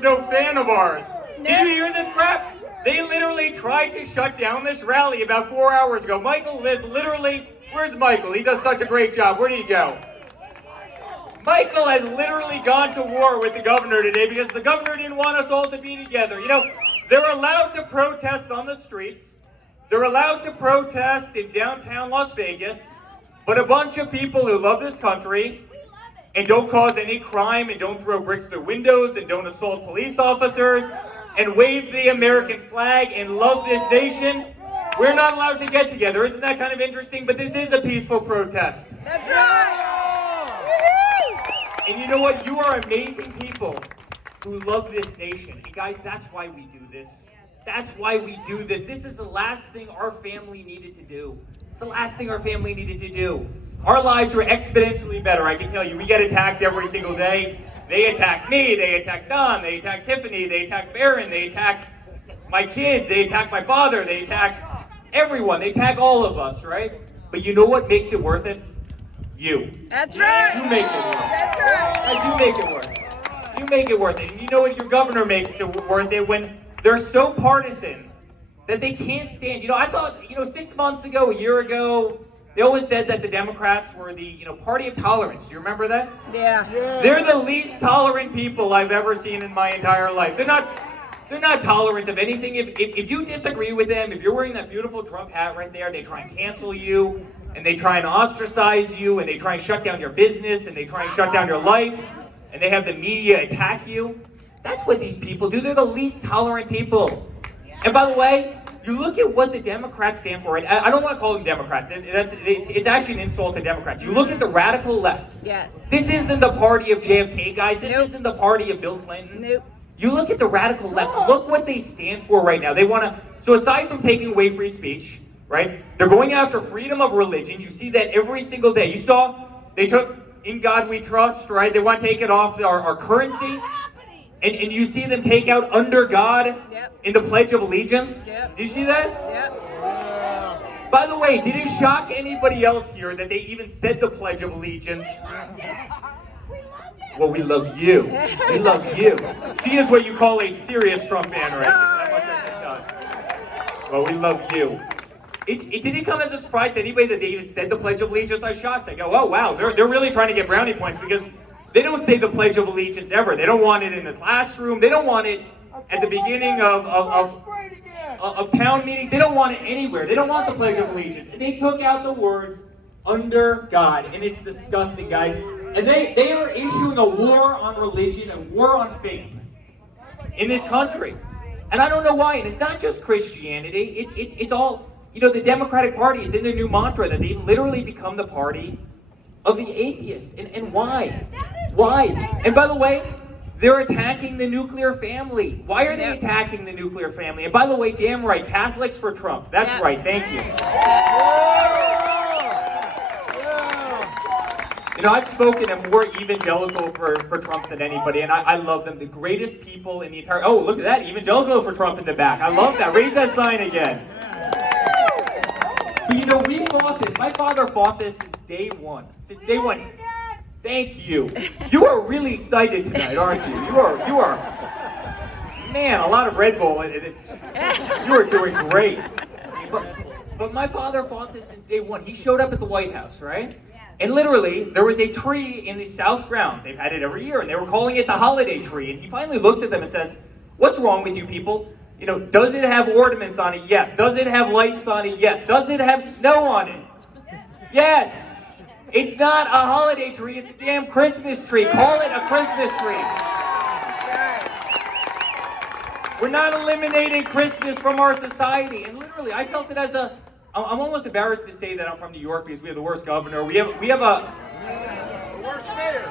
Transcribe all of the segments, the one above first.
governor's no fan of ours. Did you hear this crap? They literally tried to shut down this rally about 4 hours ago. Michael Liz literally, where's Michael? He does such a great job. Where did he go? Michael has literally gone to war with the governor today because the governor didn't want us all to be together. You know, they're allowed to protest on the streets. They're allowed to protest in downtown Las Vegas. But a bunch of people who love this country and don't cause any crime and don't throw bricks through windows and don't assault police officers and wave the American flag and love this nation, we're not allowed to get together. Isn't that kind of interesting? But this is a peaceful protest. That's right! And you know what? You are amazing people who love this nation. And guys, that's why we do this. That's why we do this. This is the last thing our family needed to do. It's the last thing our family needed to do. Our lives are exponentially better, I can tell you. We get attacked every single day. They attack me, they attack Don, they attack Tiffany, they attack Barron, they attack my kids, they attack my father, they attack everyone. They attack all of us, right? But you know what makes it worth it? You. That's right! You make it worth it. That's right! Guys, you make it worth it. You make it worth it. And you know what? Your governor makes it worth it when they're so partisan that they can't stand. You know, I thought, 6 months ago, a year ago, they always said that the Democrats were the, party of tolerance. Do you remember that? Yeah. They're the least tolerant people I've ever seen in my entire life. They're not tolerant of anything. If you disagree with them, if you're wearing that beautiful Trump hat right there, they try and cancel you, and they try and ostracize you, and they try and shut down your business, and they try and shut down your life, and they have the media attack you. That's what these people do. They're the least tolerant people. And by the way, you look at what the Democrats stand for, and I don't want to call them Democrats. It's actually an insult to Democrats. You look at the radical left. Yes. This isn't the party of JFK, guys. This Nope. isn't the party of Bill Clinton. Nope. You look at the radical left. Look what they stand for right now. They want to. So aside from taking away free speech, right? They're going after freedom of religion. You see that every single day. You saw they took "In God We Trust," right? They want to take it off our currency. And you see them take out "Under God" in the Pledge of Allegiance. Yep. Did you see that? Yep. By the way, did it shock anybody else here that they even said the Pledge of Allegiance? Well, we love you. We love you. She is what you call a serious Trump fan, right? That much I can tell. Well, we love you. It didn't come as a surprise to anybody that they even said the Pledge of Allegiance. I was shocked. I go, oh wow, they're really trying to get brownie points because they don't say the Pledge of Allegiance ever. They don't want it in the classroom. They don't want it at the beginning of town meetings. They don't want it anywhere. They don't want the Pledge of Allegiance. And they took out the words "under God," and it's disgusting, guys. And they are issuing a war on religion, a war on faith in this country. And I don't know why. And it's not just Christianity. It's all, the Democratic Party. It's in their new mantra that they've literally become the party of the atheists. And why? Why? And by the way, they're attacking the nuclear family. Why are they attacking the nuclear family? And by the way, damn right, Catholics for Trump. That's right, thank you. I've spoken to more evangelical for Trump than anybody, and I love them. The greatest people in the entire... Oh, look at that, evangelical for Trump in the back. I love that. Raise that sign again. But we fought this. My father fought this since day one. Since day one. Thank you. You are really excited tonight, aren't you? You are. Man, a lot of Red Bull. You are doing great. But my father fought this since day one. He showed up at the White House, right? And literally, there was a tree in the South grounds. They've had it every year, and they were calling it the holiday tree. And he finally looks at them and says, "What's wrong with you people? Does it have ornaments on it? Yes. Does it have lights on it? Yes. Does it have snow on it? Yes. It's not a holiday tree. It's a damn Christmas tree. Call it a Christmas tree. We're not eliminating Christmas from our society." And literally, I felt it as I'm almost embarrassed to say that I'm from New York because we have the worst governor. We have a... The worst mayor.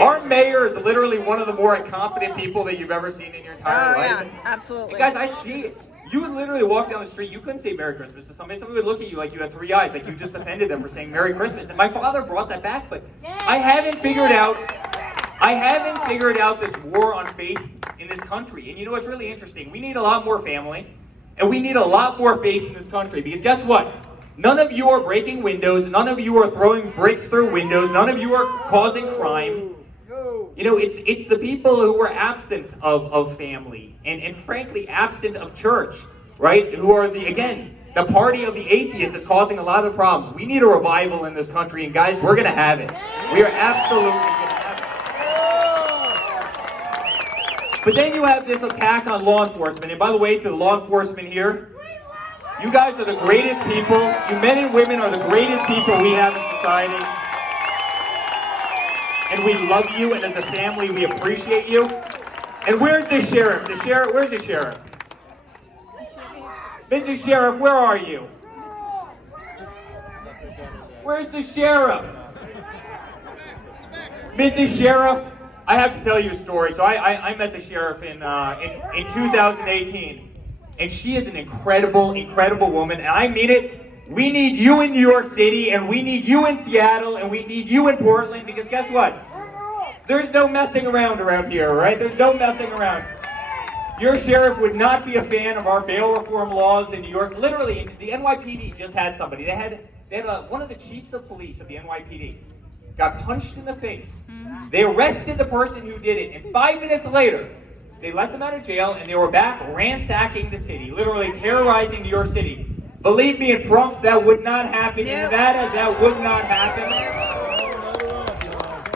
Our mayor is literally one of the more incompetent people that you've ever seen in your entire life. Yeah, absolutely. And guys, I see it. You would literally walk down the street, you couldn't say Merry Christmas to somebody. Somebody would look at you like you had three eyes, like you just offended them for saying Merry Christmas. And my father brought that back, but I haven't figured out this war on faith in this country. And what's really interesting? We need a lot more family, and we need a lot more faith in this country. Because guess what? None of you are breaking windows. None of you are throwing bricks through windows. None of you are causing crime. You know, it's the people who are absent of family and frankly absent of church, right? Who are the party of the atheists is causing a lot of problems. We need a revival in this country, and guys, we're gonna have it. We are absolutely gonna have it. But then you have this attack on law enforcement. And by the way, to the law enforcement here, you guys are the greatest people. You men and women are the greatest people we have in society. And we love you, and as a family, we appreciate you. And where's the sheriff? Where's the sheriff? Mrs. Sheriff, where are you? Where's the sheriff? Mrs. Sheriff, I have to tell you a story. So I met the sheriff in 2018. And she is an incredible, incredible woman. And I mean it. We need you in New York City, and we need you in Seattle, and we need you in Portland, because guess what? There's no messing around here, right? There's no messing around. Your sheriff would not be a fan of our bail reform laws in New York. Literally, the NYPD just had somebody. They had one of the chiefs of police of the NYPD got punched in the face. They arrested the person who did it, and 5 minutes later, they let them out of jail, and they were back ransacking the city, literally terrorizing New York City. Believe me, in Pahrump, that would not happen. In Nevada, that would not happen.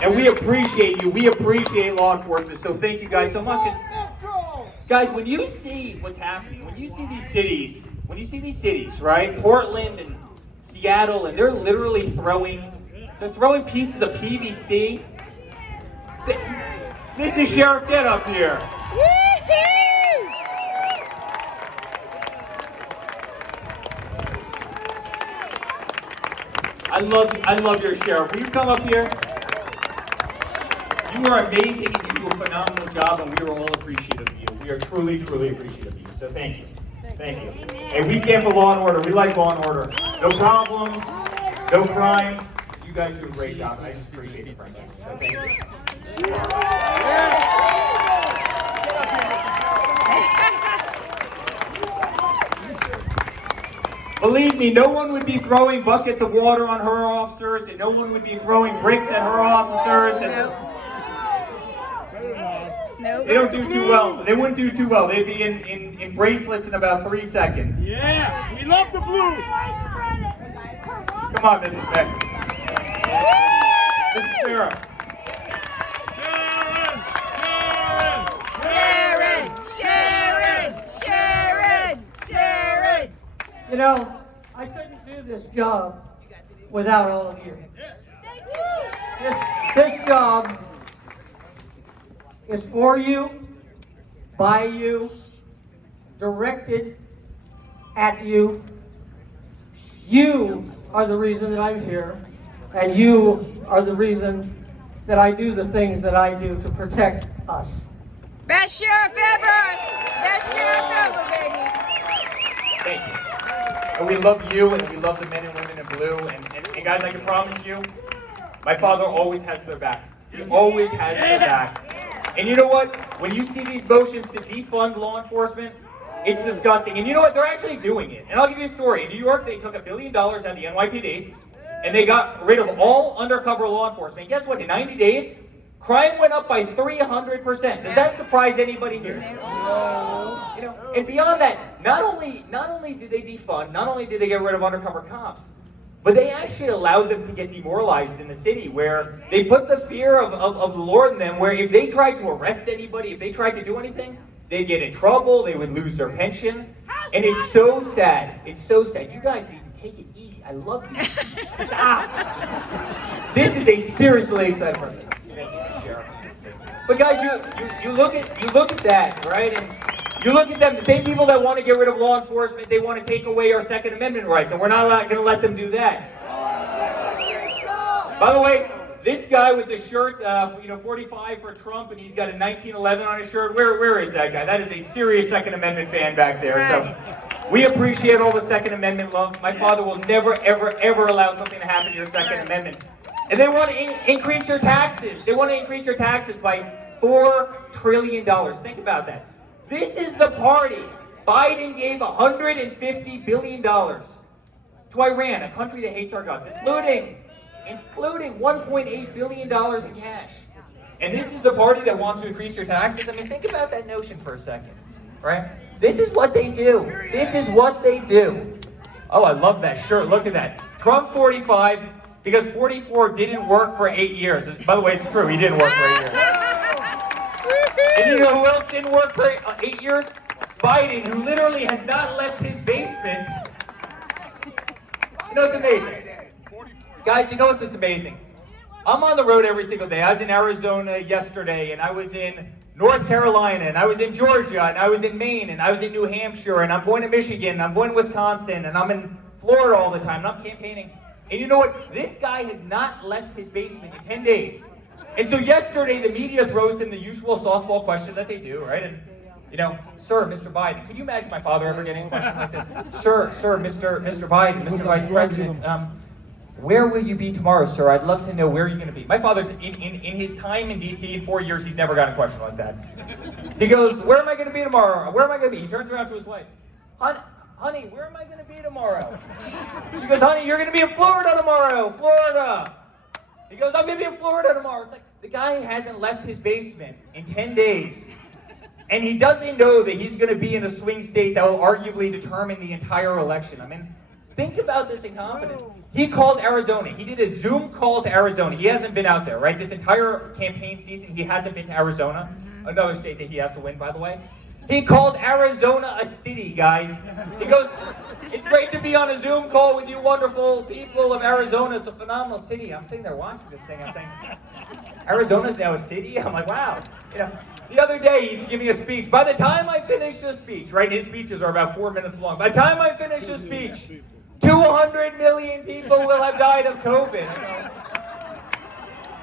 And we appreciate you. We appreciate law enforcement. So thank you guys so much. And guys, when you see what's happening, when you see these cities, right? Portland and Seattle, and they're literally throwing pieces of PVC. Mrs. Sheriff, get up here. I love your sheriff. Will you come up here? You are amazing, and you do a phenomenal job, and we are all appreciative of you. We are truly, truly appreciative of you. So thank you. Thank you. And we stand for law and order. We like law and order. No problems, no crime. You guys do a great job. I just appreciate the friendship. So thank you. Believe me, no one would be throwing buckets of water on her officers, and no one would be throwing bricks at her officers. And they don't do too well. They wouldn't do too well. They'd be in bracelets in about 3 seconds. Yeah, we love the blue. Come on, Mrs. Beck. Mrs. Sarah. Sharon! You know, I couldn't do this job without all of you. This job is for you, by you, directed at you. You are the reason that I'm here, and you are the reason that I do the things that I do to protect us. Best sheriff ever! Best sheriff ever, baby! Thank you. And we love you, and we love the men and women in blue. And guys, I can promise you, my father always has their back. He always has their back. And you know what? When you see these motions to defund law enforcement, it's disgusting. And you know what? They're actually doing it. And I'll give you a story. In New York, they took $1 billion out of the NYPD, and they got rid of all undercover law enforcement. And guess what? In 90 days, crime went up by 300%. Does that surprise anybody here? You know, and beyond that, not only did they defund, not only did they get rid of undercover cops, but they actually allowed them to get demoralized in the city, where they put the fear of the Lord in them, where if they tried to arrest anybody, if they tried to do anything, they'd get in trouble, they would lose their pension. And it's so sad. It's so sad. You guys need to take it easy. I love you. Stop. This is a seriously excited person. Thank you, Sheriff. But guys, you look at that, right? And you look at them, the same people that want to get rid of law enforcement, they want to take away our Second Amendment rights, and we're not going to let them do that. By the way, this guy with the shirt, 45 for Trump, and he's got a 1911 on his shirt. Where is that guy? That is a serious Second Amendment fan back there. So we appreciate all the Second Amendment love. My father will never, ever, ever allow something to happen to your Second Amendment. And they want to increase your taxes. They want to increase your taxes by $4 trillion. Think about that. This is the party. Biden gave $150 billion to to Iran, a country that hates our guts, including $1.8 billion in cash. And this is a party that wants to increase your taxes. I mean, think about that notion for a second, right? This is what they do. This is what they do. Oh, I love that shirt. Look at that. Trump 45, because 44 didn't work for 8 years. By the way, it's true. He didn't work for 8 years. And you know who else didn't work for 8 years? Biden, who literally has not left his basement. You know, it's amazing. Guys, you know what's amazing? I'm on the road every single day. I was in Arizona yesterday, and I was in North Carolina, and I was in Georgia, and I was in Maine, and I was in New Hampshire, and I'm going to Michigan, and I'm going to Wisconsin, and I'm in Florida all the time, and I'm campaigning. And you know what? This guy has not left his basement in 10 days. And so yesterday, the media throws in the usual softball question that they do, right? And, you know, sir, Mr. Biden, could you imagine my father ever getting a question like this? Sir, Mr. Biden, Mr. Vice President, where will you be tomorrow, sir? I'd love to know where you're going to be. My father's, in his time in D.C. in 4 years, he's never gotten a question like that. He goes, where am I going to be tomorrow? Where am I going to be? He turns around to his wife. Honey, where am I going to be tomorrow? She goes, honey, you're going to be in Florida tomorrow, Florida. He goes, I'm going to be in Florida tomorrow. It's like, the guy hasn't left his basement in 10 days. And he doesn't know that he's going to be in a swing state that will arguably determine the entire election. I mean, think about this incompetence. He called Arizona. He did a Zoom call to Arizona. He hasn't been out there, right? This entire campaign season, he hasn't been to Arizona. Another state that he has to win, by the way. He called Arizona a city, guys. He goes, it's great to be on a Zoom call with you wonderful people of Arizona. It's a phenomenal city. I'm sitting there watching this thing. I'm saying, Arizona's now a city? I'm like, wow. You know, the other day he's giving a speech. By the time I finish the speech, right? His speeches are about 4 minutes long. By the time I finish the speech, 200 million people will have died of COVID.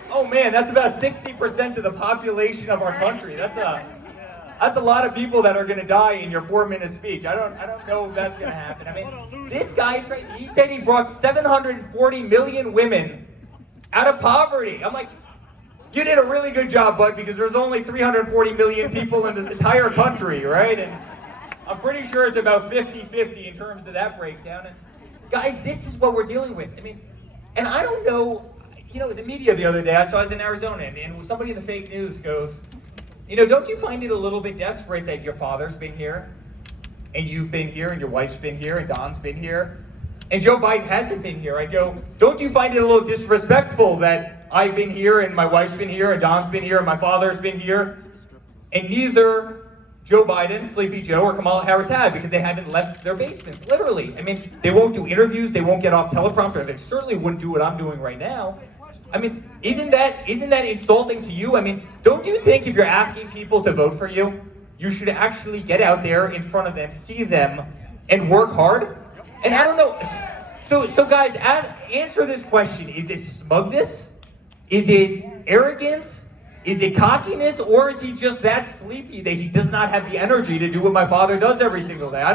Oh man, that's about 60% of the population of our country. That's a lot of people that are going to die in your 4-minute speech. I don't know if that's going to happen. I mean, this guy's crazy. He said he brought 740 million women out of poverty. I'm like, you did a really good job, bud, because there's only 340 million people in this entire country, right? And I'm pretty sure it's about 50-50 in terms of that breakdown. And guys, this is what we're dealing with. I mean, and I don't know, you know, the media the other day, I was in Arizona, and somebody in the fake news goes, you know, don't you find it a little bit desperate that your father's been here, and you've been here, and your wife's been here, and Don's been here, and Joe Biden hasn't been here? I go, don't you find it a little disrespectful that I've been here, and my wife's been here, and Don's been here, and my father's been here, and neither Joe Biden, Sleepy Joe, or Kamala Harris have, because they haven't left their basements, literally. I mean, they won't do interviews, they won't get off teleprompter, they certainly wouldn't do what I'm doing right now. I mean, isn't that insulting to you? I mean, don't you think if you're asking people to vote for you, you should actually get out there in front of them, see them, and work hard? And I don't know, so guys, answer this question. Is it smugness? Is it arrogance? Is it cockiness? Or is he just that sleepy that he does not have the energy to do what my father does every single day? I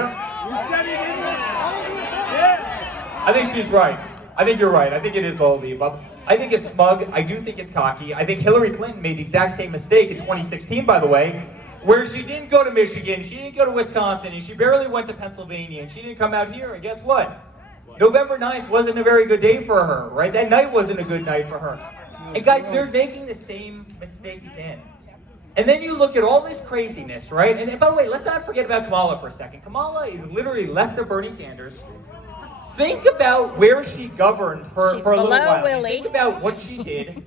think she's right. I think you're right. I think it is all of the above. I think it's smug. I do think it's cocky. I think Hillary Clinton made the exact same mistake in 2016, by the way, where she didn't go to Michigan, she didn't go to Wisconsin, and she barely went to Pennsylvania, and she didn't come out here. And guess what? November 9th wasn't a very good day for her, right? That night wasn't a good night for her. And guys, they're making the same mistake again. And then you look at all this craziness, right? And by the way, let's not forget about Kamala for a second. Kamala is literally left of Bernie Sanders. Think about where she governed for a little while. Willie. Think about what she did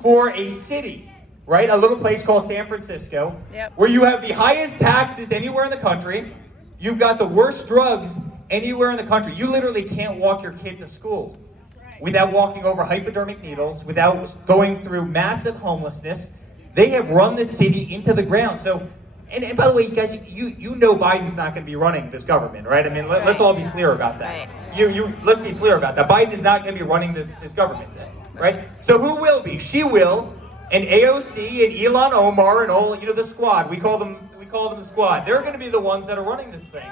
for a city, right? A little place called San Francisco, where you have the highest taxes anywhere in the country. You've got the worst drugs anywhere in the country. You literally can't walk your kid to school without walking over hypodermic needles, without going through massive homelessness. They have run the city into the ground. So, and by the way, you guys, you know Biden's not going to be running this government, right? I mean, let's all be clear about that. Let's be clear about that. Biden is not going to be running this government, right? So who will be? She will, and AOC and Ilhan Omar and all, you know, the squad. We call them the squad. They're going to be the ones that are running this thing.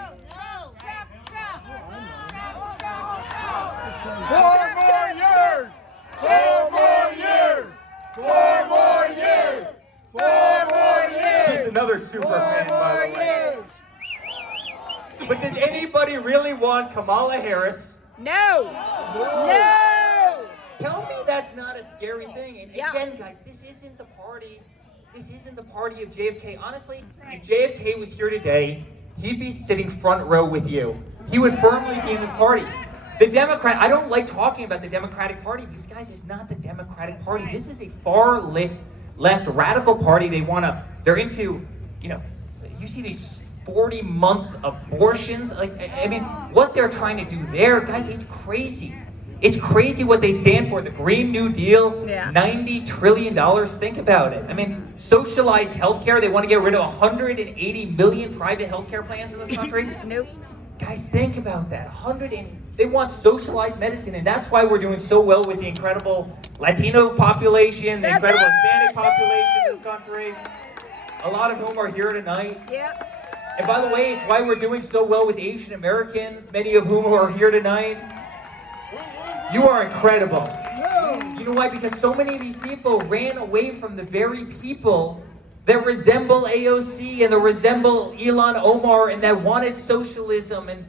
4 more years! 4 more years! 4 more years! 4 more years! He's another super fan, by the way. But does anybody really want Kamala Harris No. No. Tell me that's not a scary thing. And Yeah. again, guys, this isn't the party. This isn't the party of JFK. Honestly, if JFK was here today, he'd be sitting front row with you. He would firmly be in this party. The Democrat, I don't like talking about the Democratic Party because, guys, it's not the Democratic Party. This is a far left radical party. They're into, you see these 40-month abortions. I mean, what they're trying to do there, guys, it's crazy. It's crazy what they stand for. The Green New Deal, Yeah. $90 trillion. Think about it. I mean, socialized healthcare. They want to get rid of 180 million private healthcare plans in this country. Nope. Guys, think about that. They want socialized medicine, and that's why we're doing so well with the incredible Latino population, the That's incredible right! Hispanic population in this country, a lot of whom are here tonight. Yep. And by the way, it's why we're doing so well with Asian Americans, many of whom are here tonight. You are incredible. You know why? Because so many of these people ran away from the very people that resemble AOC and that resemble Ilhan Omar and that wanted socialism and,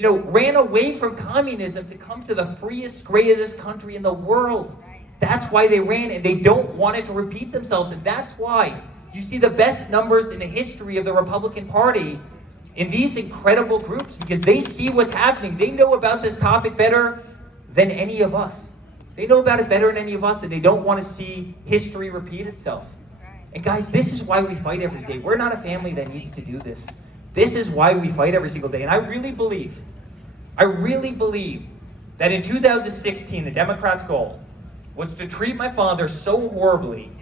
ran away from communism to come to the freest, greatest country in the world. That's why they ran, and they don't want it to repeat themselves. And that's why you see the best numbers in the history of the Republican Party in these incredible groups, because they see what's happening. They know about this topic better than any of us. They know about it better than any of us, and they don't want to see history repeat itself. And guys, this is why we fight every day. We're not a family that needs to do this. This is why we fight every single day. And I really believe that in 2016, the Democrats' goal was to treat my father so horribly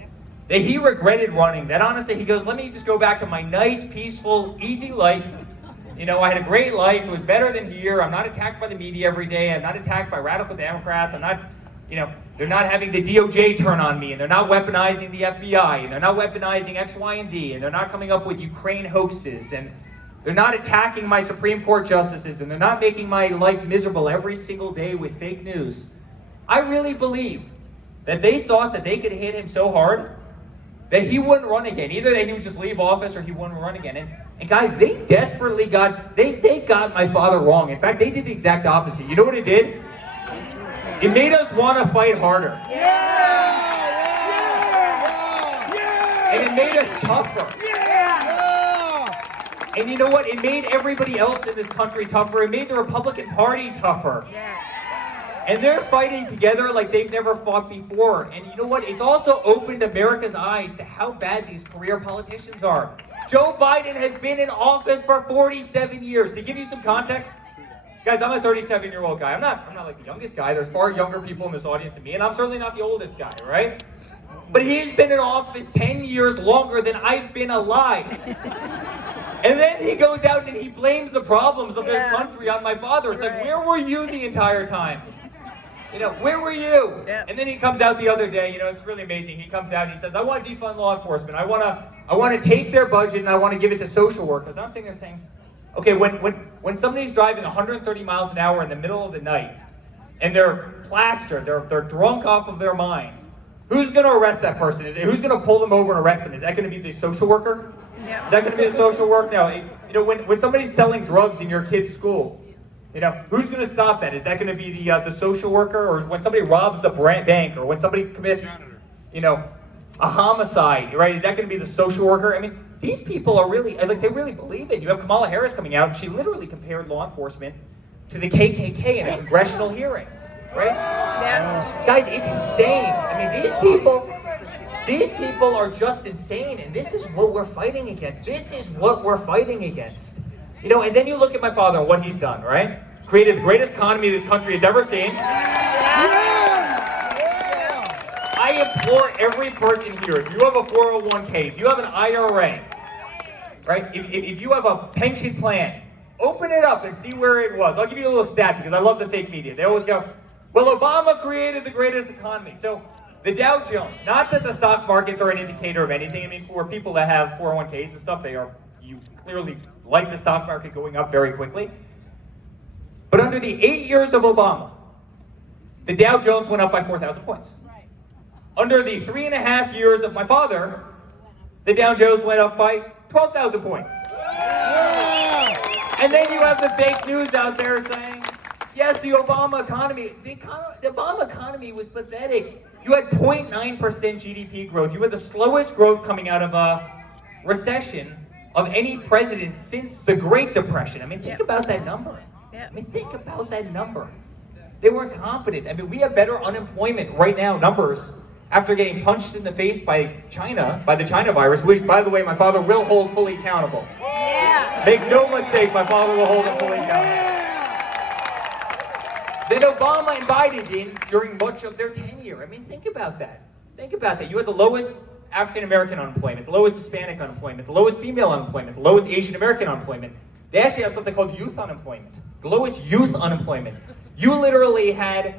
that he regretted running, that honestly, he goes, let me just go back to my nice, peaceful, easy life. I had a great life. It was better than here. I'm not attacked by the media every day. I'm not attacked by radical Democrats. I'm not, they're not having the DOJ turn on me, and they're not weaponizing the FBI, and they're not weaponizing X, Y, and Z, and they're not coming up with Ukraine hoaxes, and they're not attacking my Supreme Court justices, and they're not making my life miserable every single day with fake news. I really believe that they thought that they could hit him so hard that he wouldn't run again. Either that he would just leave office or he wouldn't run again. And guys, they desperately got my father wrong. In fact, they did the exact opposite. You know what it did? It made us want to fight harder. And it made us tougher. And you know what? It made everybody else in this country tougher. It made the Republican Party tougher. And they're fighting together like they've never fought before. And you know what? It's also opened America's eyes to how bad these career politicians are. Joe Biden has been in office for 47 years. To give you some context, guys, I'm a 37-year-old guy. I'm not like the youngest guy. There's far younger people in this audience than me, and I'm certainly not the oldest guy, right? But he's been in office 10 years longer than I've been alive. And then he goes out and he blames the problems of this country on my father. It's like, where were you the entire time? Where were you? And then he comes out the other day, it's really amazing. He comes out and he says, I want to defund law enforcement. I want to take their budget and I want to give it to social workers. I'm sitting there saying, okay, when somebody's driving 130 miles an hour in the middle of the night and they're plastered, they're drunk off of their minds, who's going to arrest that person? Who's going to pull them over and arrest them? Is that going to be the social worker? Is that going to be the social work? No. When somebody's selling drugs in your kid's school, who's going to stop that? Is that going to be the social worker? Or when somebody robs a bank, or when somebody commits, a homicide, right? Is that going to be the social worker? I mean, these people are really, they really believe it. You have Kamala Harris coming out, and she literally compared law enforcement to the KKK in a congressional hearing, right? Guys, it's insane. I mean, these people are just insane, and this is what we're fighting against. And then you look at my father and what he's done, right? Created the greatest economy this country has ever seen. I implore every person here, if you have a 401k, if you have an IRA, right? If you have a pension plan, open it up and see where it was. I'll give you a little stat because I love the fake media. They always go, well, Obama created the greatest economy. So the Dow Jones, not that the stock markets are an indicator of anything. I mean, for people that have 401ks and stuff, you clearly like the stock market going up very quickly. But under the 8 years of Obama, the Dow Jones went up by 4,000 points. Under the 3.5 years of my father, the Dow Jones went up by 12,000 points. And then you have the fake news out there saying, Yes, the Obama economy. The Obama economy was pathetic. You had 0.9% GDP growth. You had the slowest growth coming out of a recession of any president since the Great Depression. I mean, think about that number. I mean, think about that number. They were incompetent. I mean, we have better unemployment right now, numbers, after getting punched in the face by China, by the China virus, which, by the way, my father will hold fully accountable. Yeah. Make no mistake, my father will hold it fully accountable. Than Obama and Biden did during much of their tenure. I mean, think about that. Think about that. You had the lowest African American unemployment, the lowest Hispanic unemployment, the lowest female unemployment, the lowest Asian American unemployment. They actually have something called youth unemployment, the lowest youth unemployment. You literally had,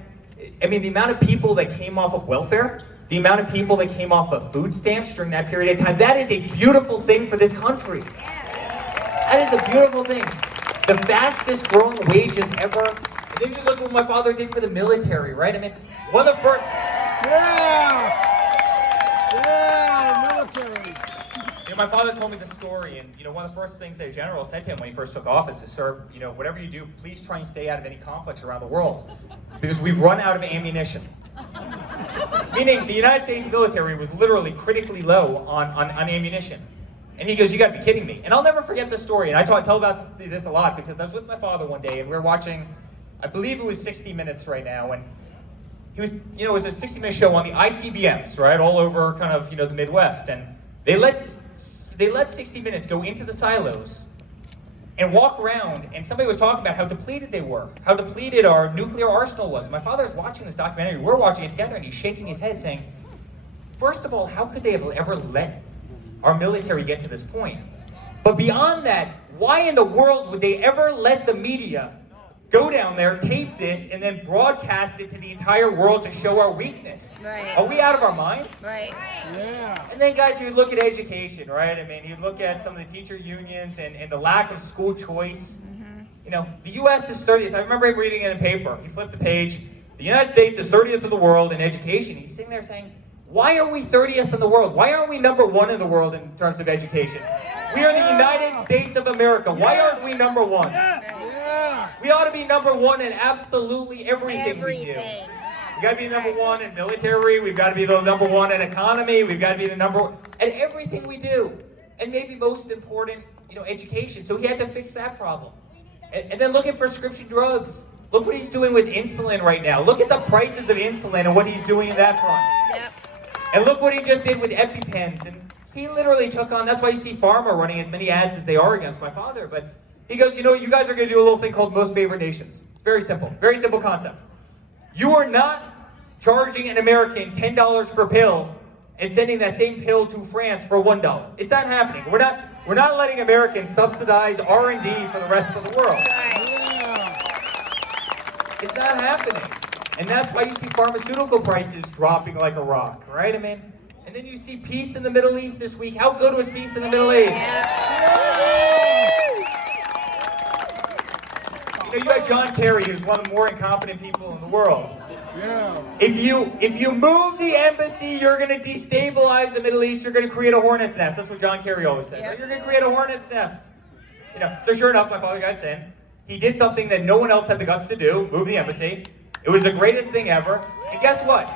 I mean, the amount of people that came off of welfare, the amount of people that came off of food stamps during that period of time, that is a beautiful thing for this country. That is a beautiful thing. The fastest growing wages ever. And then you look at what my father did for the military, right? I mean, one of the first... Yeah! Yeah, military. You know, my father told me the story, and one of the first things that a general said to him when he first took office is, "Sir, whatever you do, please try and stay out of any conflicts around the world, because we've run out of ammunition." Meaning, the United States military was literally critically low on ammunition. And he goes, "You got to be kidding me!" And I'll never forget this story. And I tell about this a lot because I was with my father one day, and we were watching, I believe it was 60 Minutes right now, and he was, it was a 60-minute show on the ICBMs, right, all over kind of, the Midwest, and they let 60 Minutes go into the silos and walk around, and somebody was talking about how depleted they were, how depleted our nuclear arsenal was. My father's watching this documentary, we're watching it together, and he's shaking his head saying, first of all, how could they have ever let our military get to this point? But beyond that, why in the world would they ever let the media go down there, tape this, and then broadcast it to the entire world to show our weakness? Right. Are we out of our minds? Right. Yeah. And then, guys, you look at education, right? I mean, you look at some of the teacher unions and the lack of school choice. The U.S. is 30th. I remember him reading it in a paper. He flipped the page. The United States is 30th in the world in education. He's sitting there saying, why are we 30th in the world? Why aren't we number one in the world in terms of education? We are the United States of America. Why aren't we number one? Yeah. We ought to be number one in absolutely everything we do. Everything. We've got to be number one in military. We've got to be the number one in economy. We've got to be the number one at everything we do. And maybe most important, education. So he had to fix that problem. And then look at prescription drugs. Look what he's doing with insulin right now. Look at the prices of insulin and what he's doing in that front. Yep. And look what he just did with EpiPens. And he literally took on, that's why you see Pharma running as many ads as they are against my father. But he goes, you guys are going to do a little thing called most favored nations. Very simple concept. You are not charging an American $10 per pill and sending that same pill to France for $1. It's not happening. We're not letting Americans subsidize R&D for the rest of the world. It's not happening. And that's why you see pharmaceutical prices dropping like a rock, right? I mean, and then you see peace in the Middle East this week. How good was peace in the Middle East? You had John Kerry, who's one of the more incompetent people in the world. Yeah. If you move the embassy, you're going to destabilize the Middle East. You're going to create a hornet's nest. That's what John Kerry always said. Right? You're going to create a hornet's nest. So sure enough, my father got sent. He did something that no one else had the guts to do, move the embassy. It was the greatest thing ever. And guess what?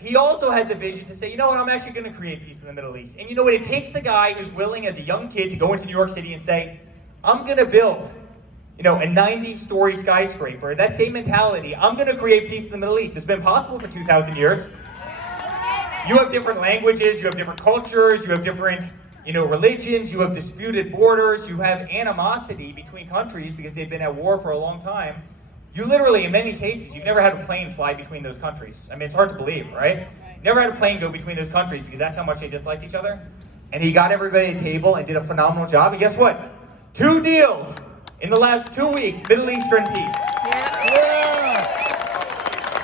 He also had the vision to say, you know what, I'm actually going to create peace in the Middle East. And you know what, it takes a guy who's willing as a young kid to go into New York City and say, I'm going to build, a 90-story skyscraper. That same mentality, I'm going to create peace in the Middle East. It's been possible for 2,000 years. You have different languages, you have different cultures, you have different, religions, you have disputed borders, you have animosity between countries because they've been at war for a long time. You literally, in many cases, you've never had a plane fly between those countries. I mean, it's hard to believe, right? Never had a plane go between those countries because that's how much they disliked each other. And he got everybody at a table and did a phenomenal job. And guess what? 2 deals in the last 2 weeks, Middle Eastern peace.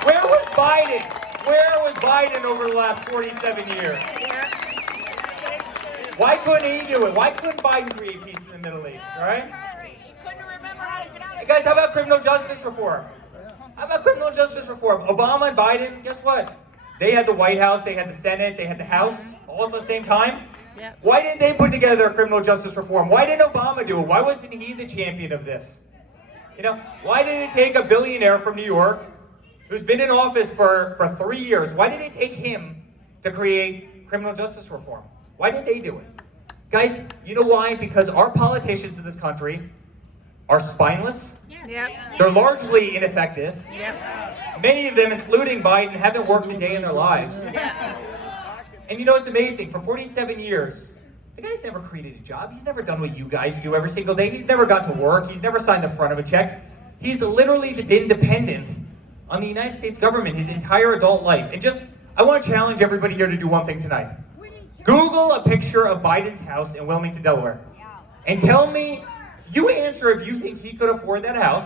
Where was Biden? Where was Biden over the last 47 years? Why couldn't he do it? Why couldn't Biden create peace in the Middle East, right? Hey guys, how about criminal justice reform? Obama and Biden, guess what? They had the White House, they had the Senate, they had the House, all at the same time. Yep. Why didn't they put together criminal justice reform? Why didn't Obama do it? Why wasn't he the champion of this? You know, why did it take a billionaire from New York who's been in office for 3 years, why did it take him to create criminal justice reform? Why did they do it? Guys, you know why? Because our politicians in this country are spineless. Yep. They're largely ineffective. Yep. Many of them, including Biden, haven't worked a day in their lives. And you know, it's amazing. For 47 years, the guy's never created a job. He's never done what you guys do every single day. He's never got to work. He's never signed the front of a check. He's literally been dependent on the United States government his entire adult life. And just, I want to challenge everybody here to do one thing tonight. Google a picture of Biden's house in Wilmington, Delaware. And tell me, you answer if you think he could afford that house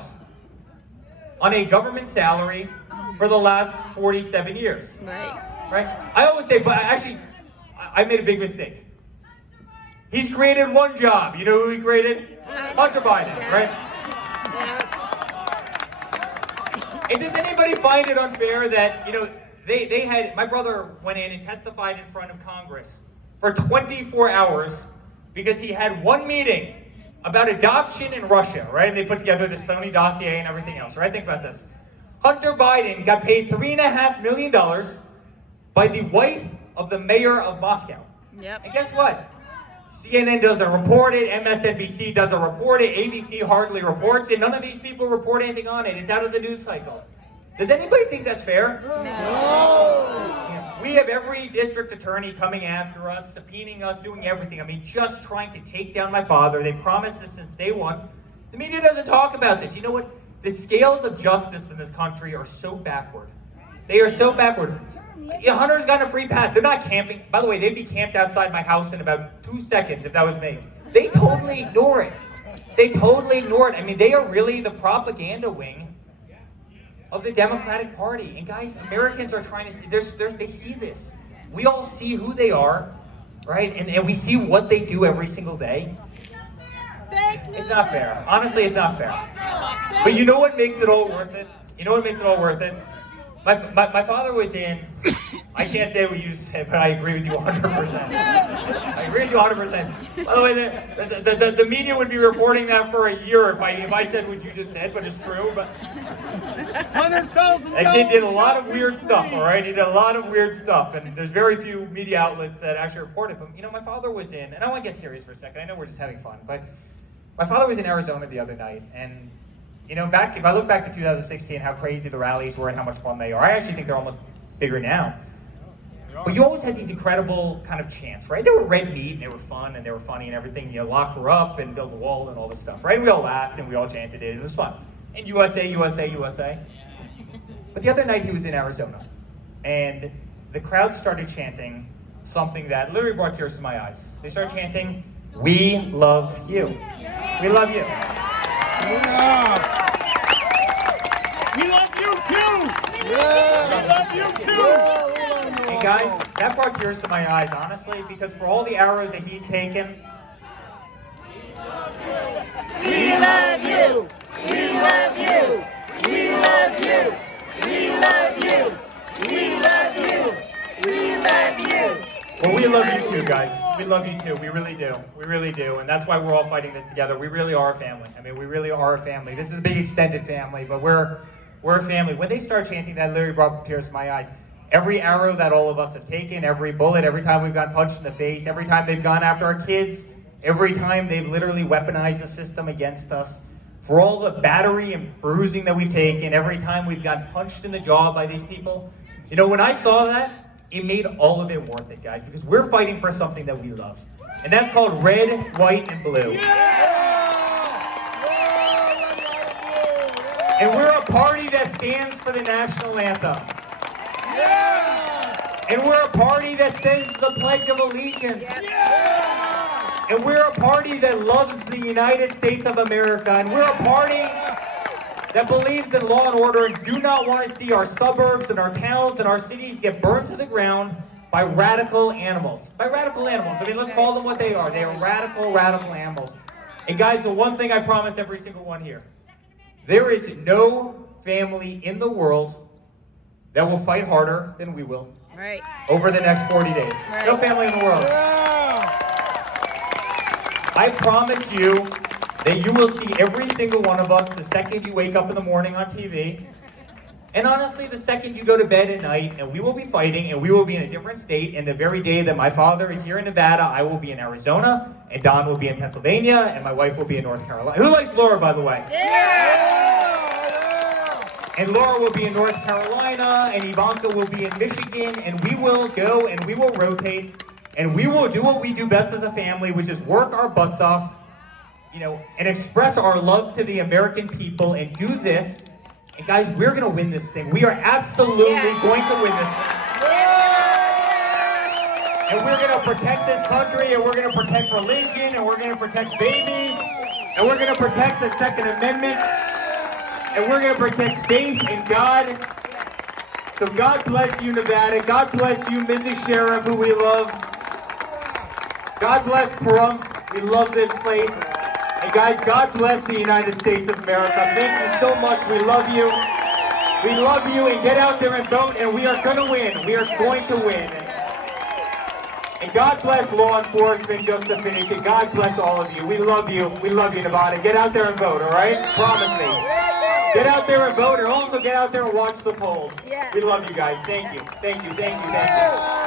on a government salary for the last 47 years. Right? I always say, but actually, I made a big mistake. He's created one job. You know who he created? Hunter Biden, right? And does anybody find it unfair that, you know, they had, my brother went in and testified in front of Congress for 24 hours because he had one meeting about adoption in Russia, right? And they put together this phony dossier and everything else, right? Think about this. Hunter Biden got paid $3.5 million by the wife of the mayor of Moscow. Yep. And guess what? CNN doesn't report it, MSNBC doesn't report it, ABC hardly reports it, none of these people report anything on it. It's out of the news cycle. Does anybody think that's fair? No. Yeah. We have every district attorney coming after us, subpoenaing us, doing everything. I mean, just trying to take down my father. They promised this since day one. The media doesn't talk about this. You know what? The scales of justice in this country are so backward. They are so backward. Yeah, Hunter's gotten a free pass. They're not camping. By the way, they'd be camped outside my house in about 2 seconds if that was me. They totally ignore it. They totally ignore it. I mean, they are really the propaganda wing of the Democratic Party. And guys, Americans are trying to see, they see this. We all see who they are, right? And we see what they do every single day. It's not fair. Honestly, it's not fair. But you know what makes it all worth it? You know what makes it all worth it? My father was in, I can't say what you said, but I agree with you 100%. I agree with you 100%. By the way, the media would be reporting that for a year if I said what you just said, but it's true. But $100,000. that kid did a lot of weird stuff, all right? He did a lot of weird stuff, and there's very few media outlets that actually report it. But, you know, my father was in, and I want to get serious for a second. I know we're just having fun, but my father was in Arizona the other night, and you know, if I look back to 2016, how crazy the rallies were and how much fun they are, I actually think they're almost bigger now. But you always had these incredible kind of chants, right? They were red meat and they were fun and they were funny and everything. You know, lock her up and build a wall and all this stuff, right? We all laughed and we all chanted it. It was fun. And USA, USA, USA. But the other night he was in Arizona, and the crowd started chanting something that literally brought tears to my eyes. They started chanting, "We love you. We love you." Yeah. We love you too! Yeah. We love you too! And guys, that brought tears to my eyes, honestly, because for all the arrows that he's taken, We love you. We love you. We love you. We love you. We love you. We love you. well, we love you too, guys. We love you too. We really do. We really do. And that's why we're all fighting this together. We really are a family. I mean, we really are a family. This is a big extended family, but we're a family. When they start chanting that, literally brought tears to my eyes. Every arrow that all of us have taken, every bullet, every time we've gotten punched in the face, every time they've gone after our kids, every time they've literally weaponized the system against us, for all the battery and bruising that we've taken, every time we've gotten punched in the jaw by these people, you know, when I saw that, it made all of it worth it, guys, because we're fighting for something that we love. And that's called red, white, and blue. And we're a party that stands for the national anthem. And we're a party that sings the Pledge of Allegiance. And we're a party that loves the United States of America. And we're a party that believes in law and order and do not want to see our suburbs and our towns and our cities get burned to the ground by radical animals. By radical animals. I mean, let's call them what they are. They are radical animals. And guys, the one thing I promise every single one here, there is no family in the world that will fight harder than we will Right. over the next 40 days. Right. No family in the world. I promise you that you will see every single one of us the second you wake up in the morning on TV. And honestly, the second you go to bed at night, and we will be fighting, and we will be in a different state. And the very day that my father is here in Nevada, I will be in Arizona, and Don will be in Pennsylvania, and my wife will be in North Carolina. Who likes Laura, by the way? And Laura will be in North Carolina, and Ivanka will be in Michigan, and we will go and we will rotate, and we will do what we do best as a family, which is work our butts off, you know, and express our love to the American people and do this. And guys, we're gonna win this thing. We are absolutely going to win this thing. And we're gonna protect this country, and we're gonna protect religion, and we're gonna protect babies, and we're gonna protect the Second Amendment, and we're gonna protect faith in God. So God bless you, Nevada. God bless you, Mrs. Sheriff, who we love. God bless Pahrump. We love this place. And guys, God bless the United States of America. Thank you so much. We love you. We love you, and get out there and vote, and we are going to win. We are going to win. And God bless law enforcement, just to finish it. God bless all of you. We love you. We love you, Nevada. Get out there and vote, all right? Promise me. Get out there and vote, and also get out there and watch the polls. We love you guys. Thank you. Thank you. Thank you. Thank you.